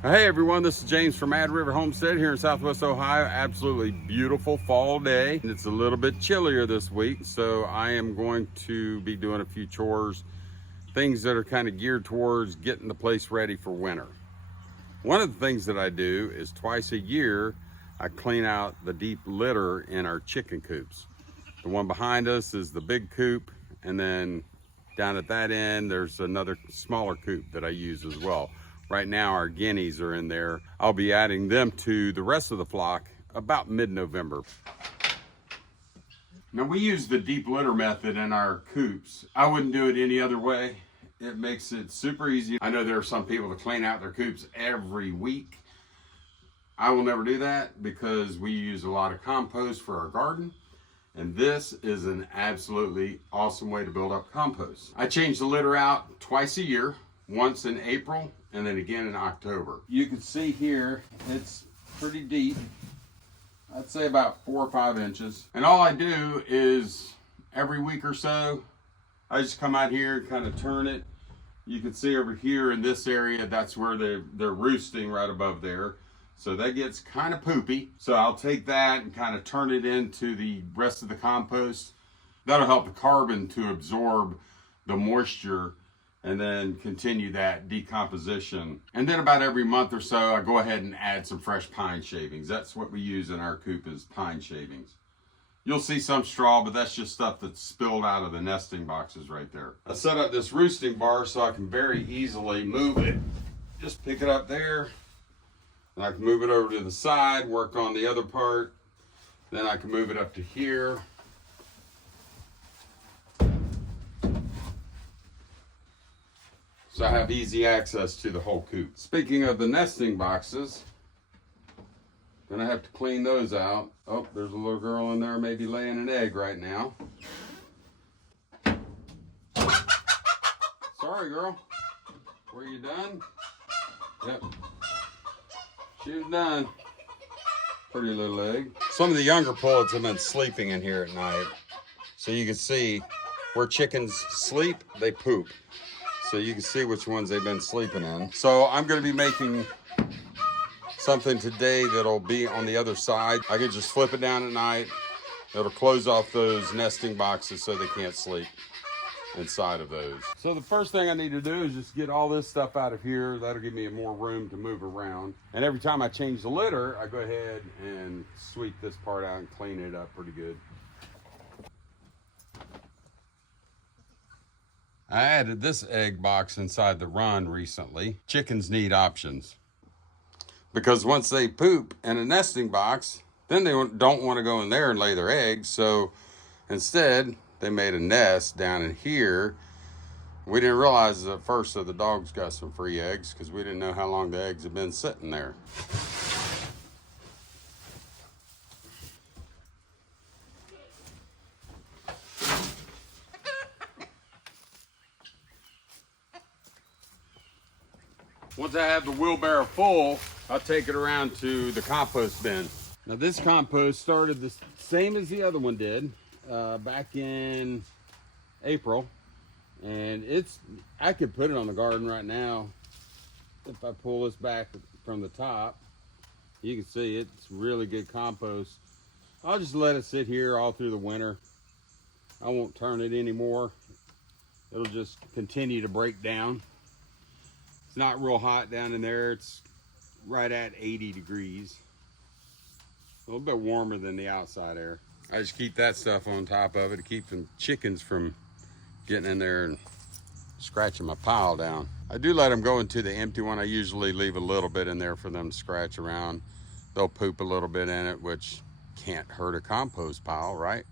Hey everyone, this is James from Mad River Homestead here in Southwest Ohio. Absolutely beautiful fall day. It's a little bit chillier this week, so I am going to be doing a few chores, things that are kind of geared towards getting the place ready for winter. One of the things that I do is twice a year, I clean out the deep litter in our chicken coops. The one behind us is the big coop, and then down at that end, there's another smaller coop that I use as well. Right now, our guineas are in there. I'll be adding them to the rest of the flock about mid-November. Now, we use the deep litter method in our coops. I wouldn't do it any other way. It makes it super easy. I know there are some people that clean out their coops every week. I will never do that because we use a lot of compost for our garden. And this is an absolutely awesome way to build up compost. I change the litter out twice a year, once in April and then again in October. You can see here, it's pretty deep. I'd say about 4 or 5 inches. And all I do is every week or so, I just come out here and kind of turn it. You can see over here in this area, that's where they're roosting right above there. So that gets kind of poopy. So I'll take that and kind of turn it into the rest of the compost. That'll help the carbon to absorb the moisture and then continue that decomposition. And then about every month or so, I go ahead and add some fresh pine shavings. That's what we use in our coop, is pine shavings. You'll see some straw, but that's just stuff that's spilled out of the nesting boxes right there. I set up this roosting bar so I can very easily move it. Just pick it up there, and I can move it over to the side, work on the other part. Then I can move it up to here. So I have easy access to the whole coop. Speaking of the nesting boxes, gonna have to clean those out. Oh, there's a little girl in there maybe laying an egg right now. Sorry, girl. Were you done? Yep. She was done. Pretty little egg. Some of the younger pullets have been sleeping in here at night. So you can see where chickens sleep, they poop. So you can see which ones they've been sleeping in. So I'm gonna be making something today that'll be on the other side. I can just flip it down at night. It'll close off those nesting boxes so they can't sleep inside of those. So the first thing I need to do is just get all this stuff out of here. That'll give me more room to move around. And every time I change the litter, I go ahead and sweep this part out and clean it up pretty good. I added this egg box inside the run recently. Chickens need options, because once they poop in a nesting box, then they don't want to go in there and lay their eggs. So instead, they made a nest down in here. We didn't realize at first that the dogs got some free eggs because we didn't know how long the eggs had been sitting there. Once I have the wheelbarrow full, I'll take it around to the compost bin. Now this compost started the same as the other one did back in April. And I could put it on the garden right now. If I pull this back from the top, you can see it's really good compost. I'll just let it sit here all through the winter. I won't turn it anymore. It'll just continue to break down. It's not real hot down in there. It's right at 80 degrees. A little bit warmer than the outside air. I just keep that stuff on top of it to keep the chickens from getting in there and scratching my pile down. I do let them go into the empty one. I usually leave a little bit in there for them to scratch around. They'll poop a little bit in it, which can't hurt a compost pile, right?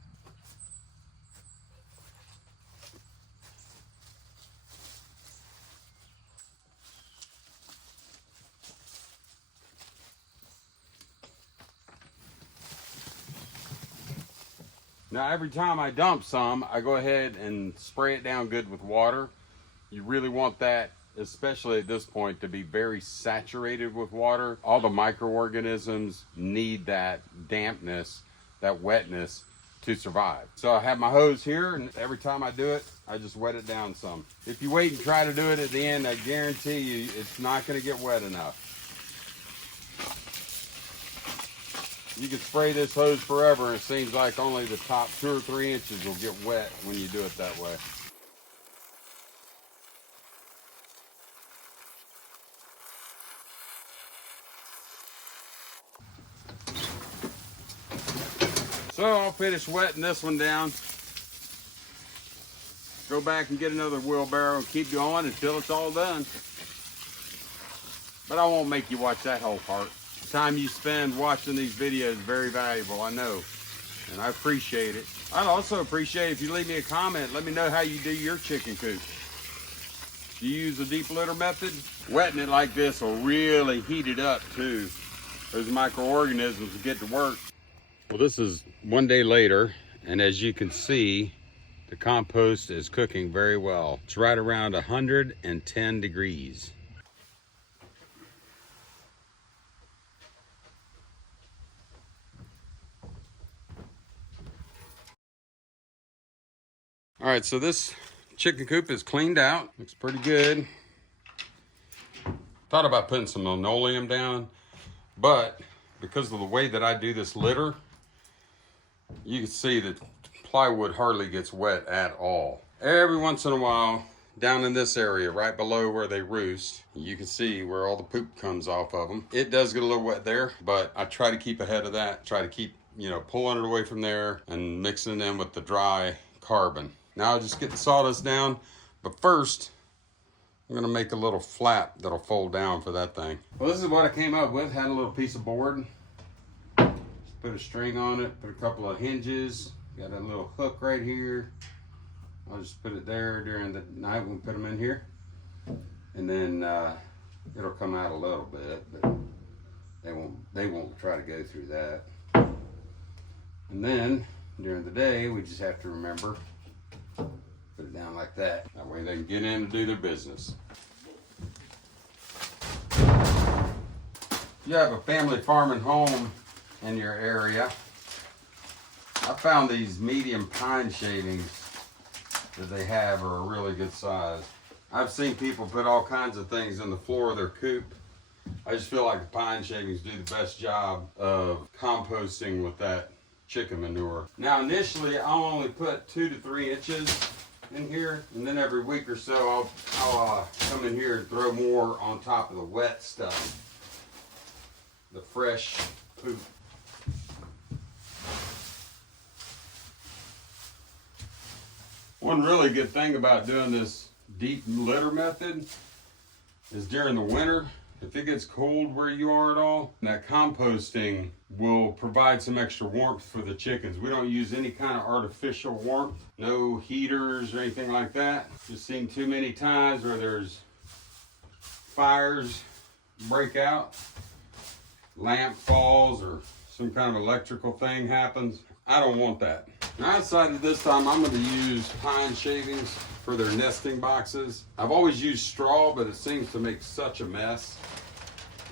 Now every time I dump some, I go ahead and spray it down good with water. You really want that, especially at this point, to be very saturated with water. All the microorganisms need that dampness, that wetness to survive. So I have my hose here, and every time I do it, I just wet it down some. If you wait and try to do it at the end, I guarantee you it's not gonna get wet enough. You can spray this hose forever, and it seems like only the top 2 or 3 inches will get wet when you do it that way. So I'll finish wetting this one down. Go back and get another wheelbarrow and keep going until it's all done. But I won't make you watch that whole part. The time you spend watching these videos is very valuable, I know. And I appreciate it. I'd also appreciate if you leave me a comment. Let me know how you do your chicken coop. Do you use a deep litter method? Wetting it like this will really heat it up too. Those microorganisms will get to work. Well, this is one day later, and as you can see, the compost is cooking very well. It's right around 110 degrees. All right, so this chicken coop is cleaned out. Looks pretty good. Thought about putting some linoleum down, but because of the way that I do this litter, you can see that plywood hardly gets wet at all. Every once in a while, down in this area, right below where they roost, you can see where all the poop comes off of them. It does get a little wet there, but I try to keep ahead of that. Try to keep, pulling it away from there and mixing it in with the dry carbon. Now I'll just get the sawdust down, but first, I'm gonna make a little flap that'll fold down for that thing. Well, this is what I came up with. Had a little piece of board. Put a string on it, put a couple of hinges. Got a little hook right here. I'll just put it there during the night when we put them in here. And then it'll come out a little bit, but they won't try to go through that. And then during the day, we just have to remember, put it down like that. That way they can get in and do their business. You have a family farming home in your area. I found these medium pine shavings that they have are a really good size. I've seen people put all kinds of things in the floor of their coop. I just feel like the pine shavings do the best job of composting with that chicken manure. Now initially I'll only put 2 to 3 inches in here, and then every week or so I'll come in here and throw more on top of the wet stuff, the fresh poop. One really good thing about doing this deep litter method is during the winter, if it gets cold where you are at all, that composting will provide some extra warmth for the chickens. We don't use any kind of artificial warmth, no heaters or anything like that. Just seen too many times where there's fires break out, lamp falls, or some kind of electrical thing happens. I don't want that. Now I decided this time I'm going to use pine shavings for their nesting boxes. I've always used straw, but it seems to make such a mess.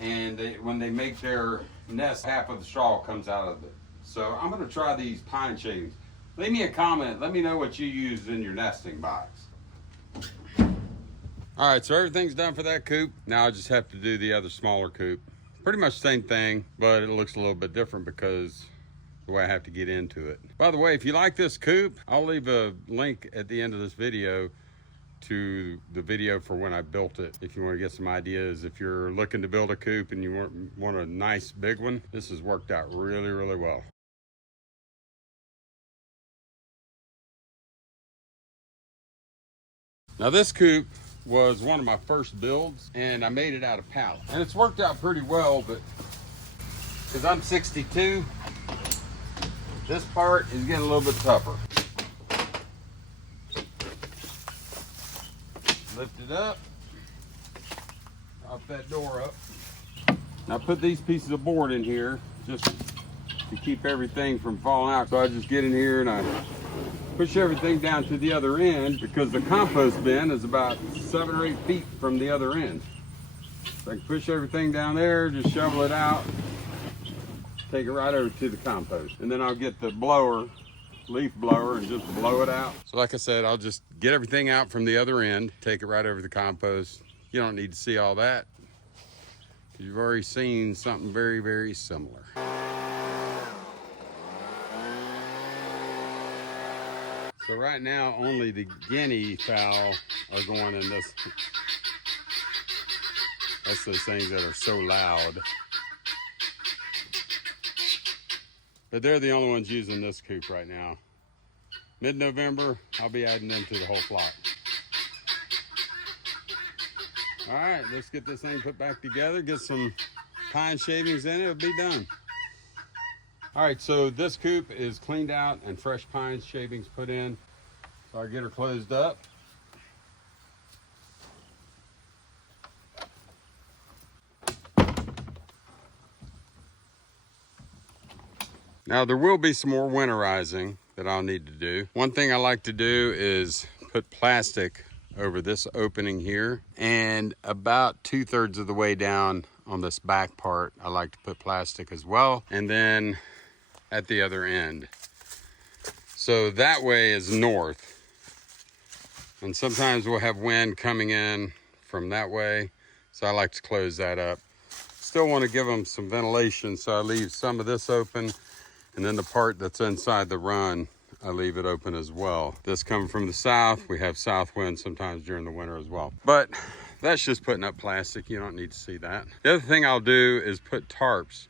And when they make their nest, half of the straw comes out of it. So I'm going to try these pine shavings. Leave me a comment. Let me know what you use in your nesting box. All right, so everything's done for that coop. Now I just have to do the other smaller coop. Pretty much the same thing, but it looks a little bit different because the way I have to get into it. By the way, if you like this coop, I'll leave a link at the end of this video to the video for when I built it. If you want to get some ideas, if you're looking to build a coop and you want a nice big one, this has worked out really, really well. Now this coop was one of my first builds, and I made it out of pallets. And it's worked out pretty well, but because I'm 62, this part is getting a little bit tougher. Lift it up, prop that door up. Now put these pieces of board in here just to keep everything from falling out. So I just get in here and I push everything down to the other end, because the compost bin is about 7 or 8 feet from the other end. So I can push everything down there, just shovel it out, take it right over to the compost. And then I'll get the blower, leaf blower, and just blow it out. So like I said, I'll just get everything out from the other end, take it right over to the compost. You don't need to see all that, because you've already seen something very, very similar. So right now, only the guinea fowl are going in this. That's those things that are so loud. But they're the only ones using this coop right now. Mid-November, I'll be adding them to the whole flock. All right, let's get this thing put back together, get some pine shavings in it, it'll be done. All right, so this coop is cleaned out and fresh pine shavings put in. So I'll get her closed up. Now there will be some more winterizing that I'll need to do. One thing I like to do is put plastic over this opening here, and about 2/3 of the way down on this back part, I like to put plastic as well, and then at the other end. So that way is north. And sometimes we'll have wind coming in from that way, so I like to close that up. Still want to give them some ventilation, so I leave some of this open, and then the part that's inside the run, I leave it open as well. This coming from the south, we have south wind sometimes during the winter as well. But that's just putting up plastic, you don't need to see that. The other thing I'll do is put tarps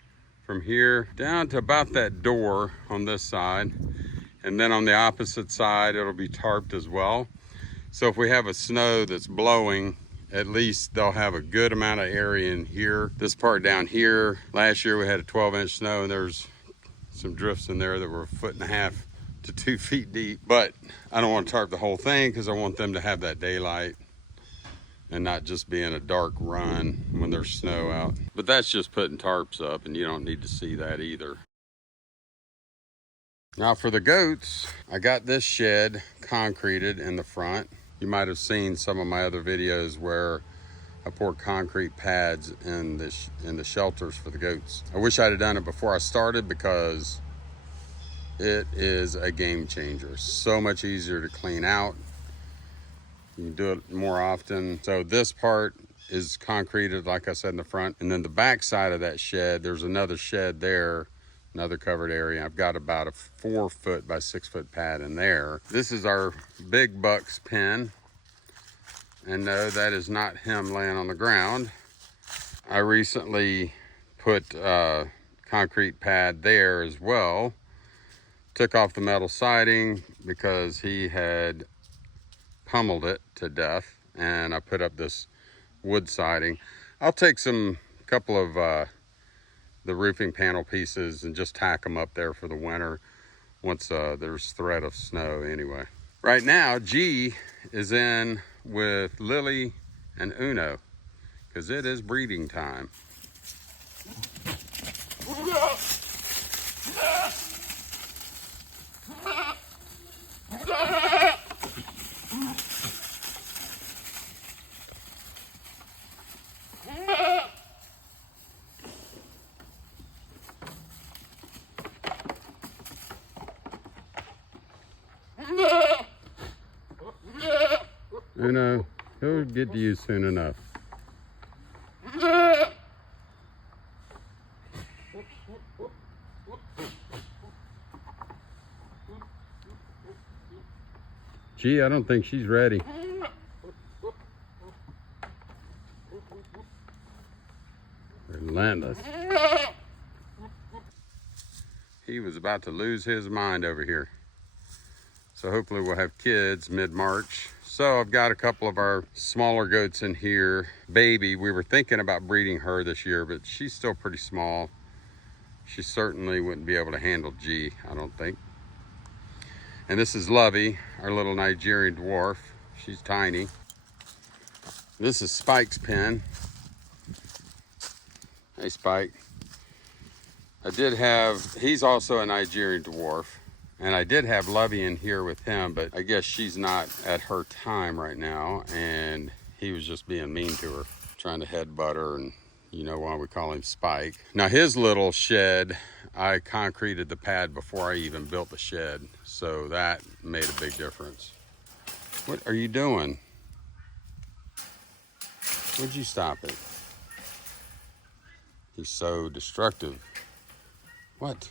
from here down to about that door on this side, and then on the opposite side, it'll be tarped as well. So if we have a snow that's blowing, at least they'll have a good amount of area in here. This part down here, last year we had a 12-inch snow, and there's some drifts in there that were 1.5 to 2 feet deep. But I don't want to tarp the whole thing because I want them to have that daylight and not just be in a dark run when there's snow out. But that's just putting tarps up, and you don't need to see that either. Now for the goats, I got this shed concreted in the front. You might have seen some of my other videos where I poured concrete pads in the shelters for the goats. I wish I'd have done it before I started because it is a game changer. So much easier to clean out. You can do it more often. So this part is concreted, like I said, in the front. And then the back side of that shed, there's another shed there, another covered area. I've got about a 4-foot by 6-foot pad in there. This is our big buck's pen. And no, that is not him laying on the ground. I recently put a concrete pad there as well. Took off the metal siding because he had pummeled it to death, and I put up this wood siding. I'll take couple of the roofing panel pieces and just tack them up there for the winter once there's threat of snow anyway. Right now, G is in with Lily and Uno because it is breeding time. Uno, he'll get to you soon enough. Gee, I don't think she's ready. Relentless. He was about to lose his mind over here. So hopefully we'll have kids mid-March. So I've got a couple of our smaller goats in here. Baby, we were thinking about breeding her this year, but she's still pretty small. She certainly wouldn't be able to handle G, I don't think. And this is Lovey, our little Nigerian dwarf. She's tiny. This is Spike's pen. Hey, Spike. He's also a Nigerian dwarf. And I did have Lovey in here with him, but I guess she's not at her time right now. And he was just being mean to her, trying to headbutt her, and you know why we call him Spike. Now his little shed, I concreted the pad before I even built the shed. So that made a big difference. What are you doing? Would you stop it? He's so destructive. What?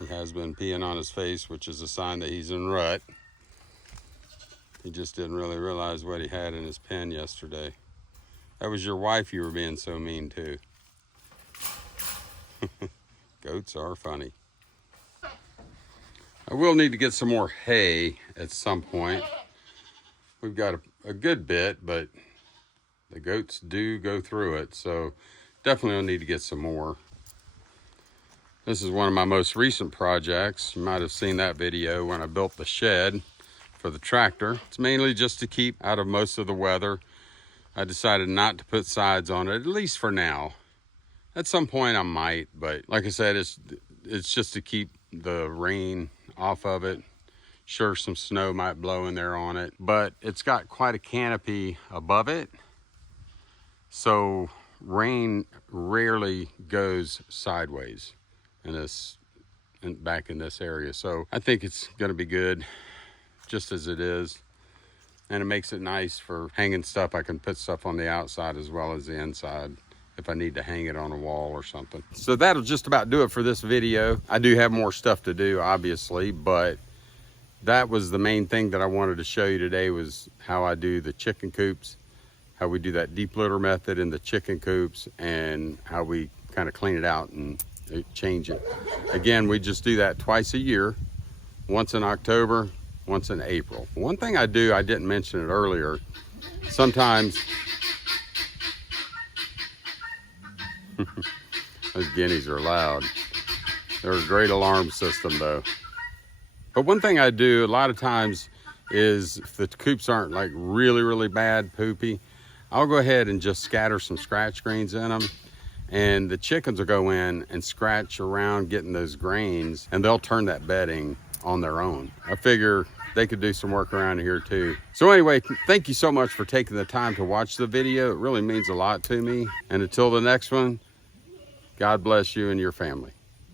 He has been peeing on his face, which is a sign that he's in rut. He just didn't really realize what he had in his pen yesterday. That was your wife you were being so mean to. Goats are funny. I will need to get some more hay at some point. We've got a good bit, but the goats do go through it, so definitely will need to get some more. This is one of my most recent projects. You might have seen that video when I built the shed for the tractor. It's mainly just to keep out of most of the weather. I decided not to put sides on it, at least for now. At some point I might, but like I said, it's just to keep the rain off of it. Sure, some snow might blow in there on it, but it's got quite a canopy above it, so rain rarely goes sideways back in this area. So I think it's going to be good just as it is, and it makes it nice for hanging stuff. I can put stuff on the outside as well as the inside if I need to hang it on a wall or something. So that'll just about do it for this video. I do have more stuff to do, obviously, but that was the main thing that I wanted to show you today, was how I do the chicken coops, how we do that deep litter method in the chicken coops, and how we kind of clean it out and change it. Again, we just do that twice a year, once in October, once in April. One thing I do, I didn't mention it earlier, sometimes those guineas are loud. They're a great alarm system though. But one thing I do a lot of times is, if the coops aren't like really bad poopy, I'll go ahead and just scatter some scratch greens in them, and the chickens will go in and scratch around getting those grains, and they'll turn that bedding on their own. I figure they could do some work around here too. So anyway, thank you so much for taking the time to watch the video. It really means a lot to me. And until the next one, God bless you and your family.